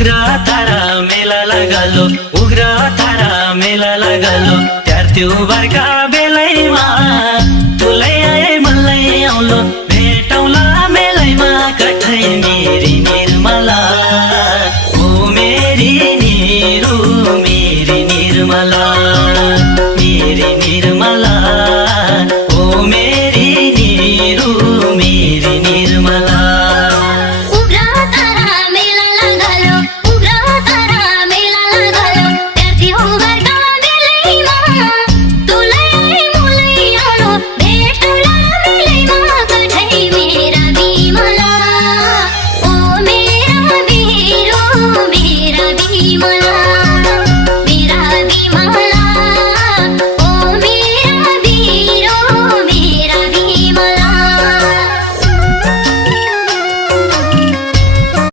उग्र तारा मेला लगालो, उग्र तारा मेला लगालो, त्यार त्यो बर्खा बेलैमा